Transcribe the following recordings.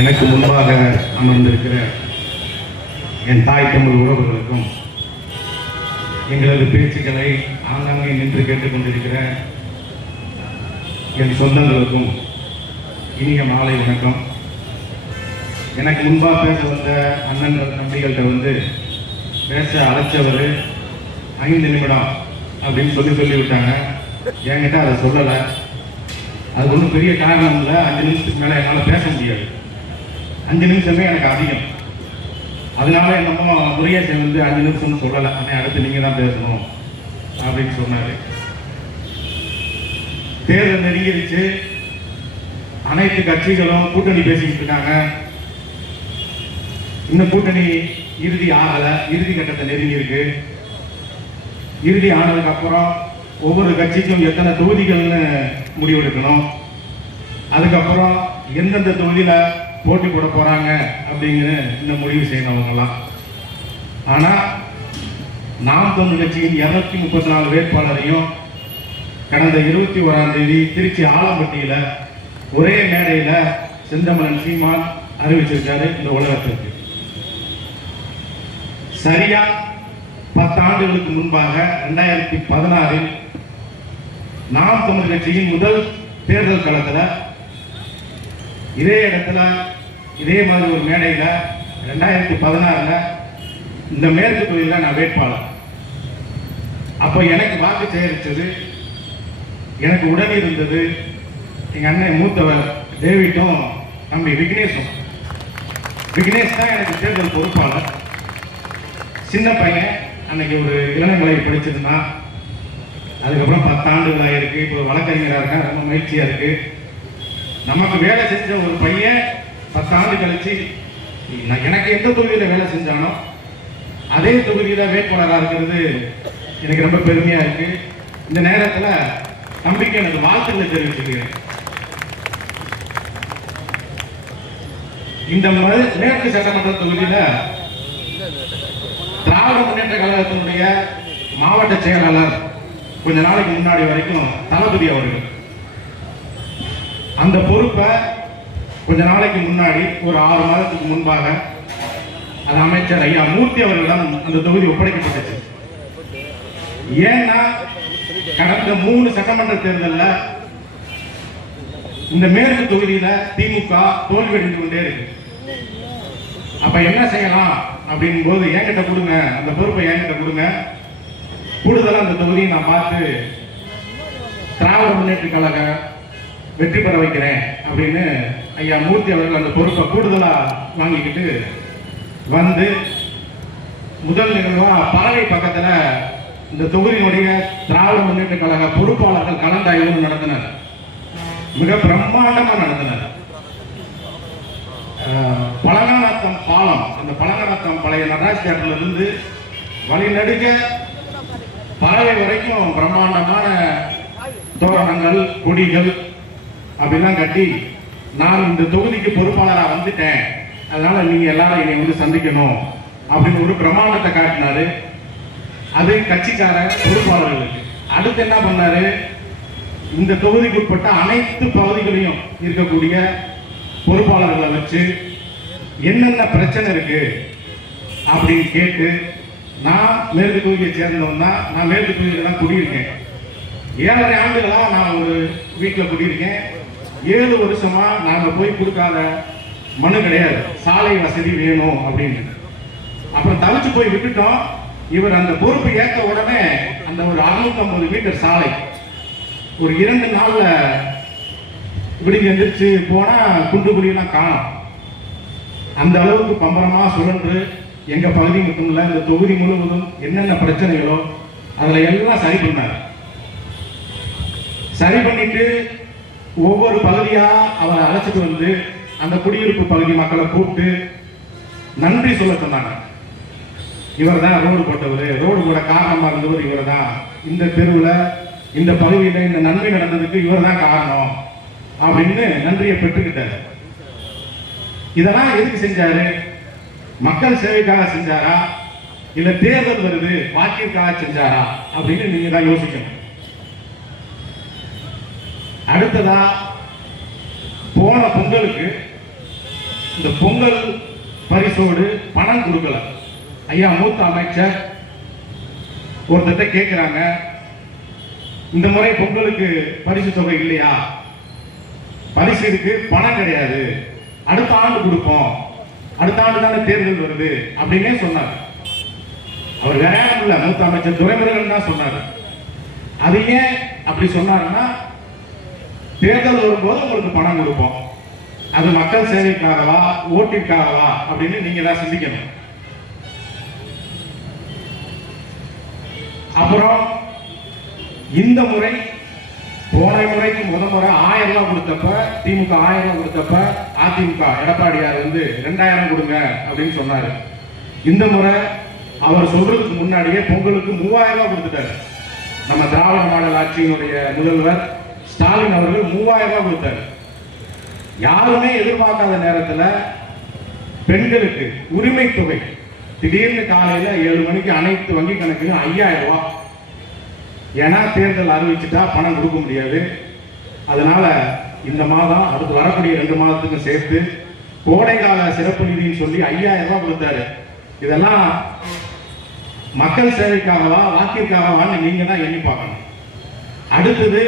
எனக்கு முன்பாக அமர்ந்திருக்கிற என் தாய் தமிழ் உறவுகளுக்கும் எங்களது பேச்சுக்களை ஆங்காங்கே நின்று கேட்டுக்கொண்டிருக்கிற என் சொந்தங்களுக்கும் இனிய மாலை வணக்கம். எனக்கு முன்பாக பேச வந்த அண்ணன்கள் தம்பிகள்கிட்ட பேச அழைச்சவர் 5 நிமிடம் அப்படின்னு சொல்லிவிட்டாங்க. என்கிட்ட அதை சொல்லலை. அது ஒன்றும் பெரிய காரணம் இல்லை. 5 நிமிஷத்துக்கு மேலே என்னால் பேச முடியாது. 5 நிமிஷமே எனக்கு அதிகம். அதனால என்னமோ முருகேசன் 5 நிமிஷம்னு சொல்லலை. ஆனால் அடுத்து நீங்கள் தான் பேசணும் அப்படின்னு சொன்னார். தேர்தல் நெருங்கிடுச்சு. அனைத்து கட்சிகளும் கூட்டணி பேசிக்கிட்டு இருக்காங்க. இன்னும் கூட்டணி இறுதி ஆகலை. இறுதி கட்டத்தை நெருங்கி இருக்கு. இறுதி ஆனதுக்கு அப்புறம் ஒவ்வொரு கட்சிக்கும் எத்தனை தொகுதிகள்னு முடிவெடுக்கணும். அதுக்கப்புறம் எந்தெந்த தொகுதியில் போட்டி போட போறாங்க அப்படிங்கிற இந்த முடிவு செய்யணவங்கலாம். ஆனால் நாம் தமிழ் கட்சியின் 234 வேட்பாளரையும் கடந்த 21ஆம் தேதி திருச்சி ஆலம்பட்டியில் ஒரே மேடையில் செந்தமலன் சீமான் அறிவிச்சிருக்காரு இந்த உலகத்திற்கு. சரியா 10 ஆண்டுகளுக்கு முன்பாக 2016 நாம் தமிழ் கட்சியின் முதல் தேர்தல் களத்தில் இதே இடத்துல இதே மாதிரி ஒரு மேடையில் 2016 இந்த மேற்கு தொகுதியில் நான் வேட்பாளர். அப்போ எனக்கு வாக்கு சேகரித்தது, எனக்கு உடனே இருந்தது எங்கள் அண்ணன் மூத்தவர் டேவிட்டும் தம்பி விக்னேஷும். விக்னேஷ் தான் எனக்கு தேர்தல் பொறுப்பாளர். சின்ன பையன், அன்னைக்கு ஒரு இளநிலை படிச்சிருந்தான். அதுக்கப்புறம் 10 ஆண்டுகளாக இருக்கு. இப்போ வழக்கறிஞராக இருக்கா. ரொம்ப மகிழ்ச்சியாக இருக்கு. நமக்கு வேலை செஞ்ச ஒரு பையன் 10 ஆண்டு கழிச்சு எனக்கு எந்த தொகுதியில் வேலை செஞ்சானோ அதே தொகுதியில் வேட்பாளராக இருக்கிறது எனக்கு ரொம்ப பெருமையாக இருக்கு. இந்த நேரத்தில் தம்பிக்கு எனக்கு வாழ்த்துக்களை தெரிவிச்சுக்கிறேன். இந்த மேற்கு சட்டமன்ற தொகுதியில் திராவிட முன்னேற்ற கழகத்தினுடைய மாவட்ட செயலாளர் கொஞ்ச நாளைக்கு முன்னாடி வரைக்கும் தளபதி அவர்கள். அந்த பொறுப்பை கொஞ்ச நாளைக்கு முன்னாடி ஒரு 6 மாதத்துக்கு முன்பாக அது அமைச்சர் ஐயா மூர்த்தி அவர்களிடம் அந்த தொகுதி ஒப்படைக்கப்பட்டுச்சு. ஏன்னா கடந்த 3 சட்டமன்ற தேர்தலில் இந்த மேற்கு தொகுதியில திமுக தோல்வியடைந்து கொண்டே இருக்கு. அப்ப என்ன செய்யலாம் அப்படின் போது என்கிட்ட கொடுங்க, அந்த பொறுப்பை என்கிட்ட கொடுங்க, கூடுதலா அந்த தொகுதியை நான் பார்த்து திராவிட முன்னேற்ற கழக வெற்றி பெற வைக்கிறேன் அப்படின்னு ஐயா மூர்த்தி அவர்கள் அந்த பொறுப்பை கூடுதலா வாங்கிக்கிட்டு முதல் நிகழ்வா பறவை பக்கத்துல இந்த தொகுதியினுடைய திராவிட முன்னேற்ற கழக பொறுப்பாளர்கள் கலந்தாய்வு நடத்தினர். மிக பிரம்மாண்டமா நடத்தினர். பழங்கானத்தம் பாலம், அந்த பழங்கானத்தம் பழைய நடராஜ் தியேட்டர்ல இருந்து வழிநடுக பறவை வரைக்கும் பிரம்மாண்டமான தோரணங்கள், கொடிகள் அப்படிலாம் கட்டி, நான் இந்த தொகுதிக்கு பொறுப்பாளராக வந்துட்டேன், அதனால நீங்க எல்லாரும் என்னை சந்திக்கணும் அப்படின்னு ஒரு பிரமாண்டத்தை காட்டினாரு. அது கட்சிக்கார பொறுப்பாளர்களுக்கு. அடுத்து என்ன பண்ணாரு, இந்த தொகுதிக்கு உட்பட்ட அனைத்து பகுதிகளையும் இருக்கக்கூடிய பொறுப்பாளர்களை வச்சு என்னென்ன பிரச்சனை இருக்கு அப்படின்னு கேட்டு, நான் மேற்கு தொகுதியை சேர்ந்தவன் தான். நான் மேற்கு தொகுதியில் தான் குடியிருக்கேன். 7.5 ஆண்டுகளா நான் ஒரு வீட்டில் குடியிருக்கேன். 7 வருஷமா நாங்கள் போய் கொடுக்காத மனு கிடையாது, சாலை வசதி வேணும் அப்படின்னு. அப்புறம் தவிச்சு போய் விட்டுட்டோம். இவர் அந்த பொறுப்பு ஏற்ற உடனே அந்த ஒரு 650 மீட்டர் சாலை ஒரு 2 நாள்ல இப்படி எந்திரிச்சு போனா குண்டுகுடியெல்லாம் காணும். அந்த அளவுக்கு பம்பரமா சுழன்று எங்க பகுதி மட்டும் இல்ல, இந்த தொகுதி முழுவதும் என்னென்ன பிரச்சனைகளோ அதுல எல்லாம் சரி பண்ணார். சரி பண்ணிட்டு ஒவ்வொரு பகுதியா அவரை அழைச்சிட்டு அந்த குடியிருப்பு பகுதி மக்களை கூப்பிட்டு நன்றி சொல்ல சொன்னாங்க. இவர் தான் ரோடு போட்டவர், ரோடு போட காரணமா இருந்தவர் இவர் தான், இந்த தெருவில் இந்த பகுதியில் இந்த நன்மை நடந்ததுக்கு இவர் தான் காரணம் அப்படின்னு நன்றியை பெற்றுக்கிட்டாரு. இதெல்லாம் எதுக்கு செஞ்சாரு? மக்கள் சேவைக்காக செஞ்சாரா, இல்ல தேர்தல் வருது வாக்கிற்காக செஞ்சாரா அப்படின்னு நீங்க தான் யோசிக்கணும். அடுத்ததா போன பொங்கலுக்கு இந்த பொங்கல் பரிசோடு பணம் கொடுக்கல. ஐயா மூத்த அமைச்சர் ஒருத்தட்ட கேட்கிறாங்க, இந்த முறை பொங்கலுக்கு பரிசு தொகை இல்லையா? பரிசு இருக்கு, பணம் கிடையாது, அடுத்த ஆண்டு கொடுப்போம், அடுத்த ஆண்டு தானே தேர்தல் வருது அப்படின்னே சொன்னார். அவர் வேற இல்ல, மூத்த அமைச்சர் துரைமுருகன் தான் சொன்னார். அது ஏன் அப்படி சொன்னாருன்னா, தேர்தல் வரும்போது உங்களுக்கு பணம் கொடுப்போம், அது மக்கள் சேவைக்காகவா ஓட்டிற்காகவா அப்படின்னு நீங்க தான் சிந்திக்கணும். அப்புறம் இந்த முறை போன முறைக்கு முறை 1000 ரூபாய் கொடுத்தப்ப, திமுக 1000 ரூபாய் கொடுத்தப்ப அதிமுக எடப்பாடியார் 2000 கொடுங்க அப்படின்னு சொன்னாரு. இந்த முறை அவர் சொல்றதுக்கு முன்னாடியே பொங்கலுக்கு 3000 ரூபாய் கொடுத்துட்டாரு. நம்ம திராவிட மாடல் ஆட்சியினுடைய முதல்வர் ஸ்டாலின் அவர்கள் 3000 ரூபாய் கொடுத்தாரு. யாருமே எதிர்பார்க்காத நேரத்தில் பெண்களுக்கு உரிமை தொகை திடீர்னு காலையில 7 மணிக்கு அனைத்து வங்கி கணக்கிலும் 5000 ரூபாய். ஏன்னா தேர்தல் அறிவிச்சுட்டா பணம் கொடுக்க முடியாது. அதனால இந்த மாதம் அடுத்து வரக்கூடிய 2 மாதத்துக்கு சேர்த்து கோடைகால சிறப்பு நிதின்னு சொல்லி 5000 ரூபாய் கொடுத்தாரு. இதெல்லாம் மக்கள் சேவைக்காகவா வாக்கிற்காகவான்னு நீங்க தான் எண்ணி பார்க்கணும். அடுத்தது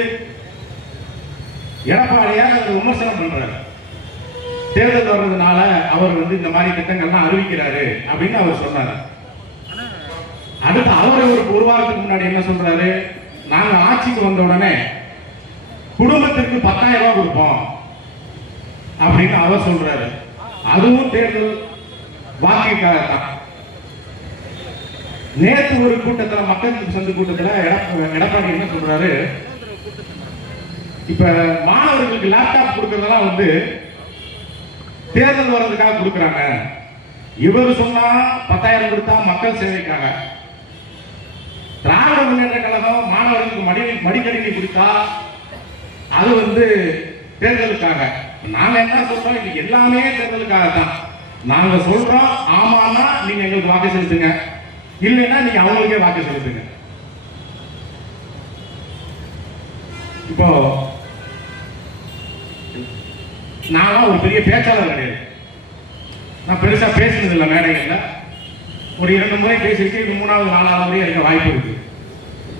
எடப்பாடியார் அதை விமர்சனம் பண்றாரு. தேர்தல் வர்றதுனால அவர் இந்த மாதிரி திட்டங்கள்லாம் அறிவிக்கிறாரு அப்படின்னு அவர் சொன்னார். அடுத்து அவர் ஒரு வாரத்துக்கு முன்னாடி என்ன சொல்றாரு, நாங்க ஆட்சிக்கு வந்த உடனே குடும்பத்திற்கு 10,000 ரூபாய் கொடுப்போம் அப்படின்னு அவர் சொல்றாரு. அதுவும் தேர்தல் வாக்கிற்காகத்தான். நேற்று ஒரு கூட்டத்தில், மக்கள் சந்தை கூட்டத்தில் எடப்பாடி என்ன சொல்றாரு, இப்ப மாணவர்களுக்கு லேப்டாப் கொடுக்கறதெல்லாம் தேர்தல் வர்றதுக்காக கொடுக்கறாங்க. இவர் சொன்னா 10,000 கொடுத்தா மக்கள் சேவைக்காக. திராவிட முன்னேற்ற கழகம் மாணவர்களுக்கு மடிக்கணினி கொடுத்தா அது தேர்தலுக்காக. நாங்க என்ன சொல்றோம், இது எல்லாமே தேர்தலுக்காக தான். நாங்க சொல்றோம், ஆமானா நீங்க எங்களுக்கு வாக்கு செலுத்துங்க, இல்லைன்னா நீங்க அவங்களுக்கே வாக்கு செலுத்துங்க. இப்போ நான் ஒரு பெரிய பேச்சாளர் கிடையாது, நான் பெருசா பேசுனது இல்லை மேடைகள்ல. ஒரு 2 முறை பேசிட்டு இது 3வது 4வது முறை இருக்க வாய்ப்பு இருக்கு.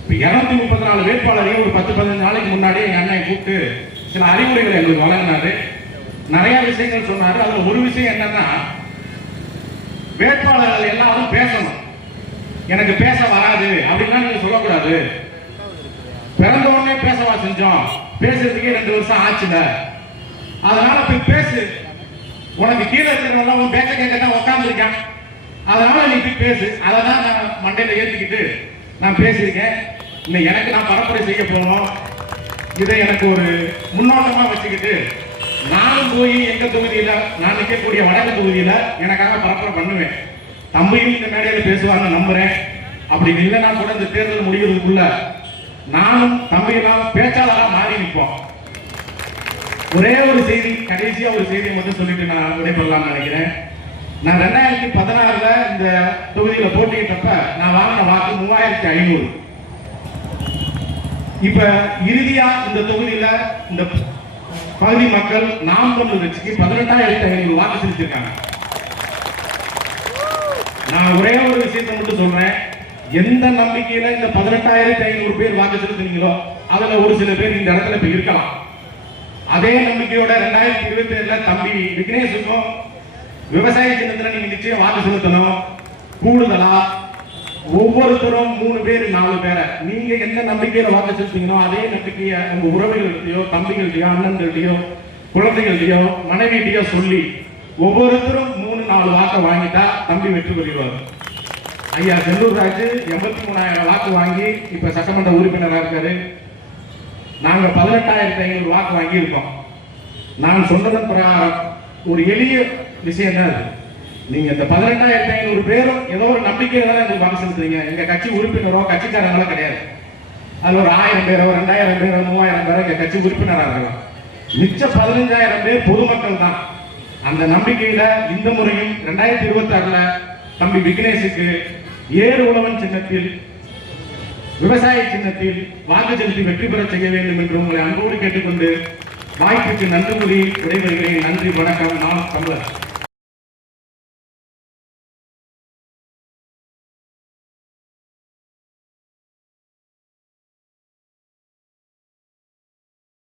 இப்போ 234 வேட்பாளரையும் ஒரு 10-15 நாளைக்கு முன்னாடி எங்க அண்ணன் கூப்பிட்டு சில அறிவுரைகளை எங்களுக்கு வழங்கினாரு. நிறைய விஷயங்கள் சொன்னாரு. அதுல ஒரு விஷயம் என்னன்னா, வேட்பாளர்கள் எல்லாரும் பேசணும், எனக்கு பேச வராது அப்படின்னா நீங்க சொல்லக்கூடாது. பிறந்த உடனே பேசவா செஞ்சோம், பேசுறதுக்கே 2 வருஷம் ஆச்சுல, அதனால போய் பேசு. உனக்கு கீழே இருக்கிறவங்க பேச கேட்கத்தான் உட்காந்துருக்கேன், அதனால நீ போய் பேசு. அதை தான் நான் மண்டையில ஏற்றிக்கிட்டு நான் பேசியிருக்கேன். இன்னும் எனக்கு நான் பரப்புரை செய்ய போகணும், இதை எனக்கு ஒரு முன்னோட்டமா வச்சுக்கிட்டு நானும் போய் எங்க தொகுதியில, நான் நிற்கக்கூடிய வடக்கு தொகுதியில எனக்காக பரப்புரை பண்ணுவேன். தம்பியும் இந்த மேடையில பேசுவாங்க நம்புறேன். அப்படி இல்லைன்னா கூட இந்த தேர்தல் முடிகிறதுக்குள்ள நானும் தம்பியெல்லாம் பேச்சாளராக மாறி நிற்போம். ஒரே ஒரு செய்தி, கடைசியா ஒரு செய்தியை மட்டும் சொல்லிட்டு நான் விடைபெறலாம்னு நினைக்கிறேன். நான் 2016 இந்த தொகுதியில போட்டியிட்டப்ப நான் வாங்கின வாக்கு 3500. இப்ப இறுதியா இந்த தொகுதியில இந்த பகுதி மக்கள் நாம் தமிழர் கட்சிக்கு 18,500 வாக்கு செலுத்திருக்காங்க. நான் ஒரே ஒரு விஷயத்தை மட்டும் சொல்றேன், எந்த நம்பிக்கையில இந்த 18,500 பேர் வாக்கு செலுத்தினீங்களோ அதுல ஒரு சில பேர் இந்த இடத்துல இப்ப இருக்கலாம். அதே நம்பிக்கையோட 2027 தம்பி விக்னேஷுக்கும் விவசாய சின்னத்துல நீங்க நிச்சயம் வாக்கு செலுத்தணும். கூடுதலா ஒவ்வொருத்தரும் 3 பேர் 4 பேரை நீங்க எந்த நம்பிக்கையில வாக்கு செலுத்தீங்களோ அதே நம்பிக்கையை உங்க உறவுகள்கிட்டயோ, தம்பிகள்கிட்டயோ, அண்ணன்கிட்டயோ, குழந்தைகள்கிட்டயோ, மனைவிகிட்டயோ சொல்லி ஒவ்வொருத்தரும் 3-4 வாக்கை வாங்கிட்டா தம்பி வெற்றி பெறுவார். ஐயா செல்லூர் ராஜு 83,000 வாக்கு வாங்கி இப்ப சட்டமன்ற உறுப்பினராக இருக்காரு. நாங்க 18,500 வாக்கு வாங்கி இருக்கோம். நான் சொன்னதன் பிரகாரம் ஒரு எளிய விஷயம் தான். நீங்க இந்த 18,500 பேரும் ஏதோ ஒரு நம்பிக்கையில தான் எங்களுக்கு வாக்கு செலுத்துறீங்க. எங்க கட்சி உறுப்பினரோ கட்சிக்காரங்களோ கிடையாது. அது ஒரு 1000 பேரோ 2000 பேரோ 3000 பேரோ எங்க கட்சி உறுப்பினராக இருக்கலாம். மிச்ச 15,000 பேர் பொதுமக்கள் தான். அந்த நம்பிக்கையில இந்த முறையும் 2026 தம்பி விக்னேஷுக்கு ஏறு உழவன் சின்னத்தில், விவசாய சின்னத்தில் வாக்கு செலுத்தி வெற்றி பெற செய்ய வேண்டும் என்று உங்களை அன்போடு கேட்டுக்கொண்டு வாய்ப்புக்கு நன்றி கூறி விடைபெறுகிறேன். நன்றி, வணக்கம். நான் தமிழர்.